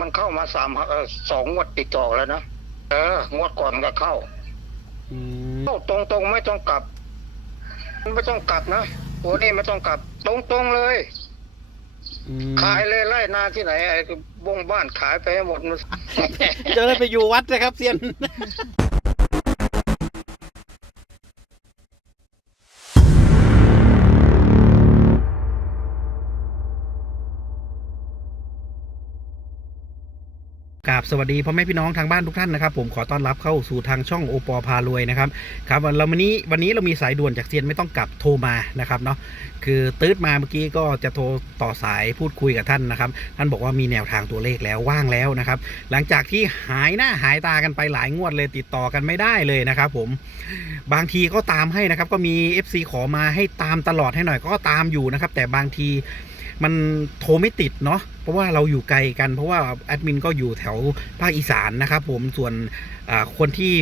มันเข้ามาสามเอ่อสองงวดติดต่อแล้วนะ เออ งวดก่อนก็เข้าอืมเข้าตรงๆไม่ต้องกลับ ไม่ต้องกลับนะตัวนี้ไม่ต้องกลับ ตรงๆเลยอืมขายเลยไล่นาที่ไหนไอ้บงบ้านขายไปให้หมดมันจะได้ไปอยู่วัดนะครับเซียน บสวัสดีพ่อแม่พี่น้องทางบ้านทุกท่านนะครับผมขอต้อนรับเข้าสู่ทางช่องโอปอพารวยนะครับครับวันเราวันนี้วันนี้เรามีสายด่วนจากเซียนไม่ต้องกลับโทรมานะครับเนาะคือตืดมาเมื่อกี้ก็จะโทรต่อสายพูดคุยกับท่านนะครับ ท่านบอกว่ามีแนวทางตัวเลขแล้วว่างแล้วนะครับ หลังจากที่หายหน้าหายตากันไปหลายงวดเลยติดต่อกันไม่ได้เลยนะครับ ผมบางทีก็ตามให้นะครับ ก็มี FC ขอมาให้ตามตลอดให้หน่อยก็ตามอยู่นะครับ แต่บางทีมันโทรไม่ติดเนาะ เพราะว่าเราอยู่ไกลกันเพราะว่าแอดมินก็อยู่แถวภาคอีสานนะครับผมส่วนคนที่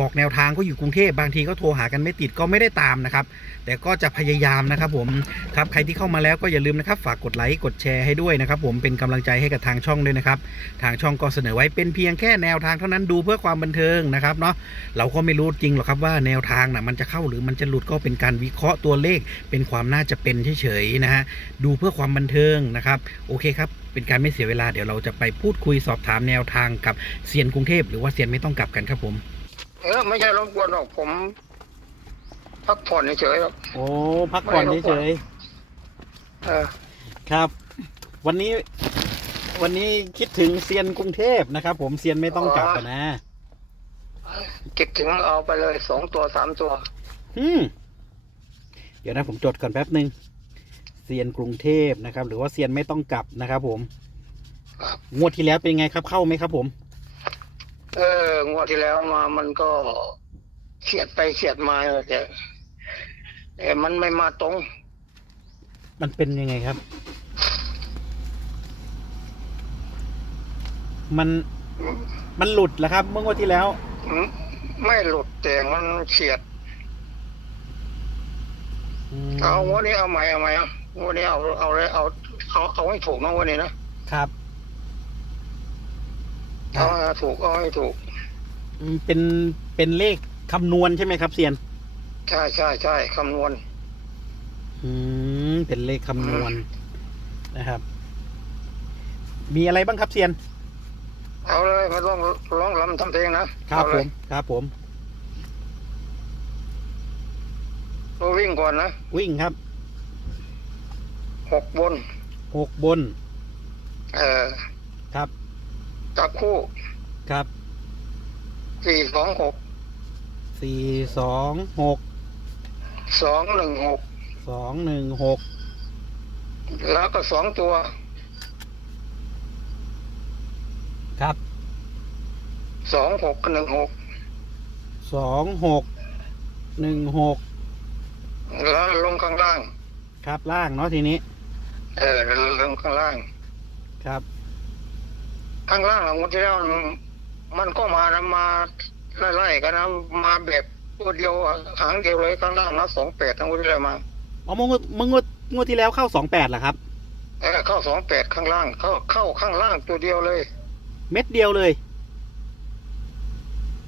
บอกแนวทางก็อยู่กรุงเทพบางทีก็โทรหากันไม่ติดก็ไม่ได้ตามนะครับ แต่ก็จะพยายามนะครับผมครับใครที่เข้ามาแล้วก็อย่าลืมนะครับ ฝากกดไลค์กดแชร์ให้ด้วยนะครับ ผมเป็นกำลังใจให้กับทางช่องด้วยนะครับ ทางช่องก็เสนอไว้เป็นเพียงแค่แนวทางเท่านั้นดูเพื่อความบันเทิงนะครับเนาะเราก็ไม่รู้จริงหรอกครับว่าแนวทางน่ะมันจะเข้าหรือมันจะหลุดก็เป็นการวิเคราะห์ตัวเลข เป็นความน่าจะเป็นเฉยๆนะฮะดูเพื่อความบันเทิงนะครับโอเคครับเป็นการไม่เสียเวลาเดี๋ยวเราจะไปพูดคุยสอบถามแนวทางกับเซียนกรุงเทพหรือว่าเซียนไม่ต้องกลับกันครับผม เออไม่ใช่รบกวนหรอกผม พักผ่อนเฉยๆหรอกโอ้พักผ่อนเฉยเออๆครับ วันนี้ วันนี้คิดถึงเซียนกรุงเทพนะครับ ผมเซียนไม่ต้องกลับอะนะเก็บถึงเอาไปเลยสองตัวสามตัว อืมเดี๋ยวนะผมจดก่อนแป๊บหนึ่ง เซียนกรุงเทพนะครับ หรือว่าเซียนไม่ต้องกลับนะครับ ผมครับงวดที่แล้วเป็นไงครับเข้าไหมครับ ผม เอองวดที่แล้วมามันก็เขียดไปเขียดมาแต่แต่มันไม่มาตรง มันเป็นยังไงครับ มันมันหลุดแล้วครับ เมื่องวดที่แล้วอืมไม่หลุดแต่มันเฉียดอืมเอางวดนี้เอาใหม่เอาใหม่เอา งวดนี้เอาเอาเลยเอาเอาเอาให้ถูกนะงวันนี้นะครับเอาให้ถูกเอาให้ถูก อืมเป็นเป็นเลขคำนวณใช่ไหมครับเซียน ใช่ใช่ใช่คำนวณ อืมเป็นเลขคำนวณนะครับ มีอะไรบ้างครับเซียน เอาเลยมาร้องร้องลำทำเพลงนะครับเอาผเลยมครับผมตัววิ่งก่อนนะวิ่งครับ หกบน หกบน เออครับ จับคู่ครับสี่สองหกสี่สองหกสองหนึ่งหกสองหนึ่งหกแล้วก็สองตัวครับสองหกหนึ่งหกสองหกหนึ่งหกแล้วลงข้างล่าง ครับล่างเนาะทีนี้ เออลงข้างล่าง ครับ ข้างล่างของวันที่แล้วมันก็มานะมาไล่ๆกันนะมาแบบตัวเดียวหางเดียวเลยข้างล่างนะสองแปดทั้งวันที่แล้วมาอ๋อมึงมึงงวดงวดที่แล้วเข้าสองแปดเหรอครับเออเข้าสองแปดข้างล่าง เข้าเข้าข้างล่างตัวเดียวเลย เม็ดเดียวเลย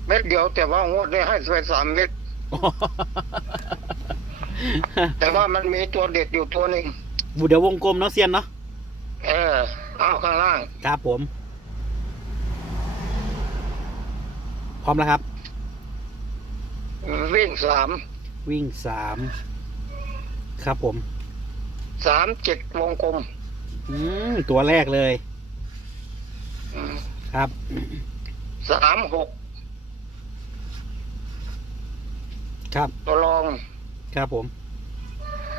เม็ดเดียวแต่ว่างวดนี้ให้ไปสามเม็ดแต่ว่ามันมีตัวเด็ดอยู่ตัวหนึ่ง บูเดี๋ยววงกลมเนาะเซียนเนาะเออเอาข้างล่างครับผม พร้อมแล้วครับ วิ่งสามวิ่งสามครับผมสามเจ็ดวงกลมอืมตัวแรกเลยอืมครับสามหกครับตัวรองครับผม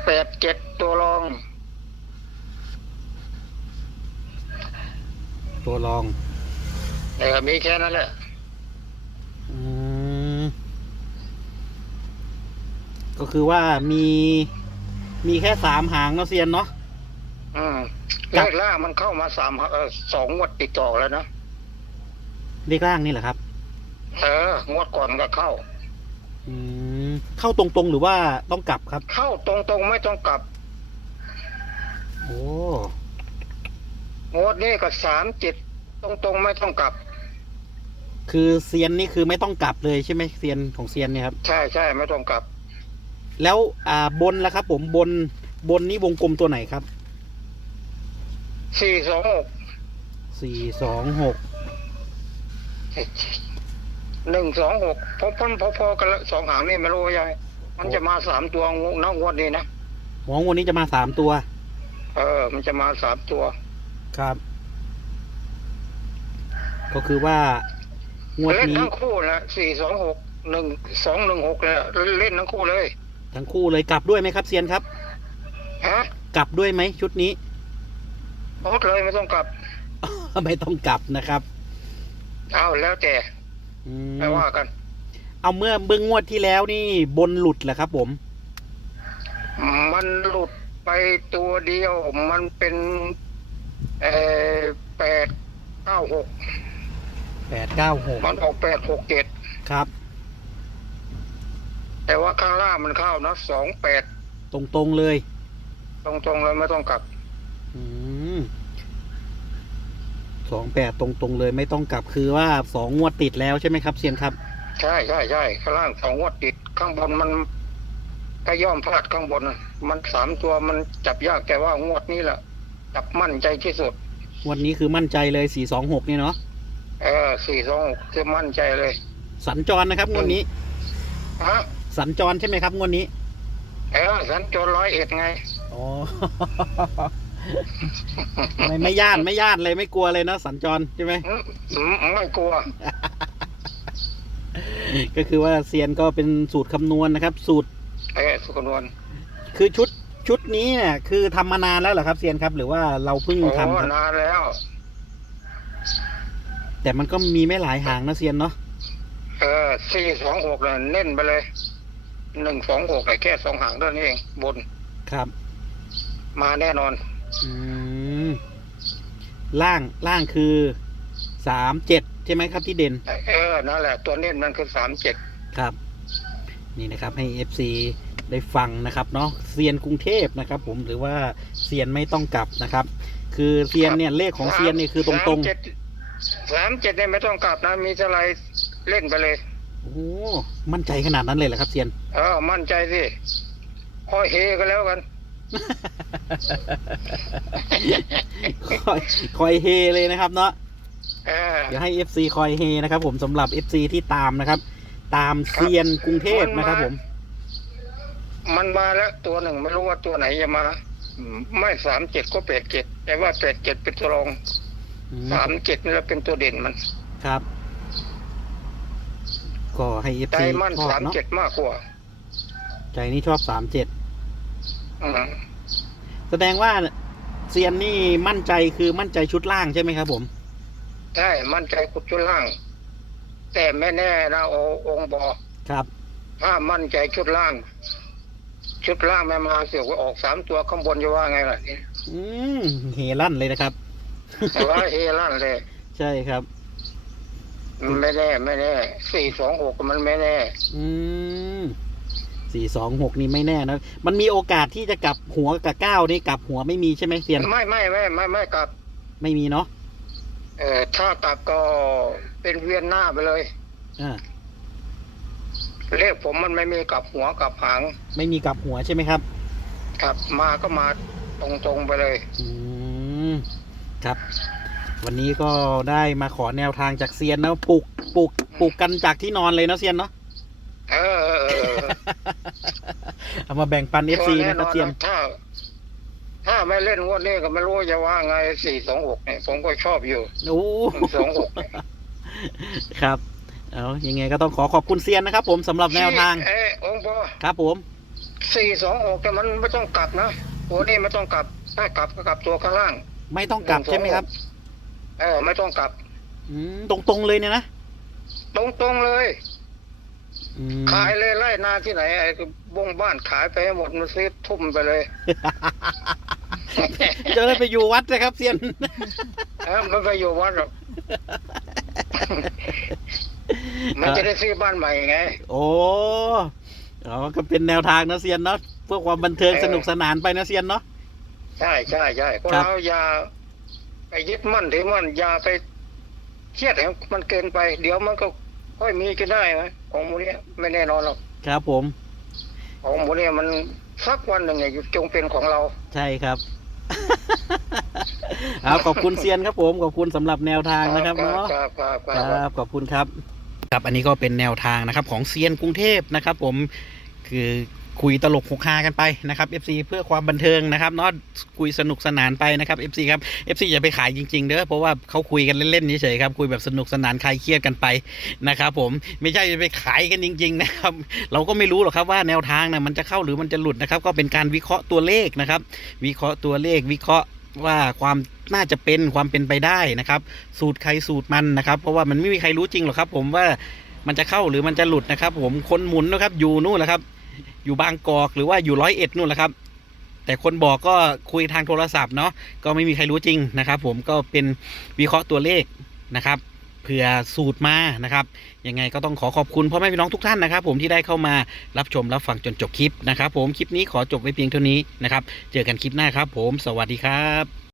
แปดเจ็ดตัวรอง ตัวรองเออมีแค่นั้นแหละอืมก็คือว่ามี มีแค่สามหางเนาะเซียนเนาะ อืมคเลรับขล่างมันเข้ามาสามเออสองงวดติดต่อแล้วนะเลขล่างนี่แหละครับ เอองวดก่อนก็เข้า อืมเข้าตรงๆหรือว่าต้องกลับครับ เข้าตรงๆไม่ต้องกลับ โอ้ งวดนี้ก็สามเจ็ดตรงตรงๆไม่ต้องกลับ คือเซียนนี่คือไม่ต้องกลับเลยใช่ไหมเซียนของเซียนเนี่ยครับ ใช่ใช่ไม่ต้องกลับ แล้วอ่าบนล่ะครับ ผมบนบนนี้วงกลมตัวไหนครับสี่สองหกสี่สองหกหนึ่งสองหกพอพอพอๆกันละสองหางนี่ไม่รู้ว่ายังไงมันจะมาสามตัวงวดน้องวดนี้นะหวังวันนี้จะมาสามตัว เออ มันจะมาสามตัว ครับ ก็คือว่างวดเล่นนี้ ทั้งคู่นะสี่สองหกหนึ่งสองหนึ่งหกเลยเล่นทั้งคู่เลย ทั้งคู่เลยกลับด้วยไหมครับเซียนครับ ฮะกลับด้วยไหมชุดนี้โอ๊ตเลยไม่ต้องกลับ ไม่ต้องกลับนะครับเอาแล้วแต่อืมไม่ว่ากัน เอาเมื่อเบื้องงวดที่แล้วนี่บนหลุดเหรอครับผม มันหลุดไปตัวเดียว มันเป็น เออแปดเก้าหกแปดเก้าหกมันออกแปดหกเจ็ดครับ แต่ว่าข้างล่างมันเข้านะสองแปดตรงๆเลย ตรงๆเลยไม่ต้องกลับ อืมสองแปดตรงๆเลยไม่ต้องกลับคือว่าสองงวดติดแล้วใช่ไหมครับเซียนครับ ใช่ใช่ใช่ข้างล่างสองงวดติดข้างบนมันก็ย่อมพลาดข้างบนมันสามตัวมันจับยากแต่ว่างวดนี้แหละ จับมั่นใจที่สุดงวันนี้คือมั่นใจเลยสี่สองหกนี่เนาะเออสี่สองคือมั่นใจเลย สัญจรนะครับงวดนี้ ฮะ สัญจรใช่ไหมครับงวดนี้ เออสันโจรร้อยเอ็ดไง อ๋อ ไม่ไม่ย่านไม่ย่านเลยไม่กลัวเลยนะสัญจรใช่ไหม อืมอืมไม่กลัว ก็คือว่าเซียนก็เป็นสูตรคำนวณนะครับ สูตรเออสุกนวลคือชุด ชุดนี้เนี่ยคือทำมานานแล้วเหรอครับเซียนครับ หรือว่าเราเพิ่งโอ้ทำครับ นานแล้ว แต่มันก็มีไม่หลายหางนะเซียนเนาะเออสี่สองหกเนี่ยเน้นไปเลยหนึ่งสองหกแค่สองหางเท่านี้เอง บนครับ มาแน่นอน อืมล่างล่างคือสามเจ็ดใช่ไหมครับที่เด่นเออนั่นแหละ ตัวเน้นมันคือสามเจ็ดครับ นี่นะครับให้ FC ได้ฟังนะครับเนาะเซียนกรุงเทพนะครับผมหรือว่าเซียนไม่ต้องกลับนะครับ คือเซียนเนี่ยเลขของเซียนนี่คือตรงสามเจ็ดสามเจ็ดเนี่ยไม่ต้องกลับนะมีเท่าไรเล่นไปเลยๆโอ้โหมั่นใจขนาดนั้นเลยเหรอครับเซียนเออมั่นใจสิคอยเฮก็แล้วกันคอยคอยเฮเลยนะครับเนาะเออเดี๋ยวให้ FC คอยเฮนะครับผมสำหรับ FC ที่ตามนะครับ ตามเซียนกรุงเทพนะครับผม มันมาแล้วตัวหนึ่งไม่รู้ว่าตัวไหนจะมา ไม่สามเจ็ดก็แปดเจ็ดแต่ว่าแปดเจ็ดเป็นตัวรองอืมสามเจ็ดนี่แหละเป็นตัวเด่นมัน ครับ ก็ให้ใจ FC มั่นชอบสามเนาะเจ็ดมากกว่า ใจนี่ชอบสามเจ็ดอืมแสดงว่าเซียนนี่มั่นใจคือมั่นใจชุดล่างใช่ไหมครับผม ใช่ มั่นใจกุดชุดล่าง แต่ไม่แน่นะโอองค์บอครับ ถ้ามั่นใจชุดล่าง ชุดล่างไม่มาเสียว่าออกสามตัวข้างบนจะว่าไงล่ะอืมเฮลั่นเลยนะครับ แต่ว่าเฮลั่นเลยใช่ครับ มันไม่แน่ไม่แน่สี่สองหกมันไม่แน่ อืมสี่สองหกนี่ไม่แน่นะ มันมีโอกาสที่จะกลับหัวกับเก้านี่กลับหัวไม่มีใช่ไหมเซียน ไม่ไม่ไม่ไม่ไม่กลับ ไม่มีเนาะ เออถ้ากลับก็เป็นเวียนหน้าไปเลย อ่า เลขผมมันไม่มีกลับหัวกลับหางไม่มีกลับหัวใช่ไหมครับกลับ มาก็มาตรงๆไปเลย อืม ครับ วันนี้ก็ได้มาขอแนวทางจากเซียนนะปลูกปลูกปลูกกันจากที่นอนเลยเนาะเซียนเนาะ เออเออเออ เอามาแบ่งปันเอฟซีแน่นะครับนอนเซียนนะถ้าถ้า ไม่เล่นงวดนี้ก็ไม่รู้จะว่าไงสี่สองหกเนี่ยผมก็ชอบอยู่โอ้สองหกครับ เอายังไงก็ต้องขอขอบคุณเซียนนะครับ ผมสำหรับแนวทางเอ้องค์พ่อครับผมสี่สองหกแต่มันไม่ต้องกลับนะตัวนี้ไม่ต้องกลับถ้ากลับก็กลับตัวข้างล่าง ไม่ต้องกลับใช่ไหมครับ เออ ไม่ต้องกลับอืมตรงๆเลยเนี่ยนะตรงๆเลยอืมขายเลยไล่นาที่ไหนไอ้วงบ้านขายไปให้หมดมันซื้อทุ่มไปเลย จะได้ไปอยู่วัดนะครับเซียนเออมันไปอยู่วัดหรอกมันจะได้ซื้อบ้านใหม่ไง โอ้อ๋อก็เป็นแนวทางนะเซียนเนาะเพื่อความบันเทิงเออสนุกสนานไปนะเซียนเนาะใช่ใช่ใช่คนครับเราอย่าไปยึดมั่นถือมั่นอย่าไปเครียดให้มันเกินไป เดี๋ยวมันก็ค่อยมีก็ได้ไหมของหมูนี้ไม่แน่นอนหรอกครับผมของหมูนี้มัน สักวันหนึ่งเนี่ยจงเป็นของเรา ใช่ครับ เอาขอบคุณเซียนครับผม ขอบคุณสำหรับแนวทางนะครับเนาะครับครับคครับรับขอบคุณครับ ครับอันนี้ก็เป็นแนวทางนะครับของเซียนกรุงเทพนะครับ ผมคือ คุยตลกหกฮากันไปนะครับ FC เพื่อความบันเทิงนะครับเนาะคุยสนุกสนานไปนะครับ FC ครับ FC อย่าไปขายจริงๆเด้อเพราะว่าเขาคุยกันเล่นๆเฉยๆครับคุยแบบสนุกสนานคลายเครียดกันไปนะครับผมไม่ใช่จะไปขายกันจริง ๆ นะครับ เราก็ไม่รู้หรอกครับว่าแนวทางนะมันจะเข้าหรือมันจะหลุดนะครับ ก็เป็นการวิเคราะห์ตัวเลขนะครับ วิเคราะห์ตัวเลขวิเคราะห์ว่าความน่าจะเป็นความเป็นไปได้นะครับ สูตรใครสูตรมันนะครับ เพราะว่ามันไม่มีใครรู้จริงหรอกครับ ผมว่ามันจะเข้าหรือมันจะหลุดนะครับ ผมคนหมุนนะครับอยู่นู่นแหละครับ อยู่บางกอกหรือว่าอยู่ร้อยเอ็ดนู่นแหละครับ แต่คนบอกก็คุยทางโทรศัพท์เนาะก็ไม่มีใครรู้จริงนะครับ ผมก็เป็นวิเคราะห์ตัวเลขนะครับเผื่อสูตรมานะครับยังไงก็ต้องขอขอบคุณพ่อแม่พี่น้องทุกท่านนะครับ ผมที่ได้เข้ามารับชมรับฟังจนจบคลิปนะครับ ผมคลิปนี้ขอจบไว้เพียงเท่านี้นะครับ เจอกันคลิปหน้าครับ ผมสวัสดีครับ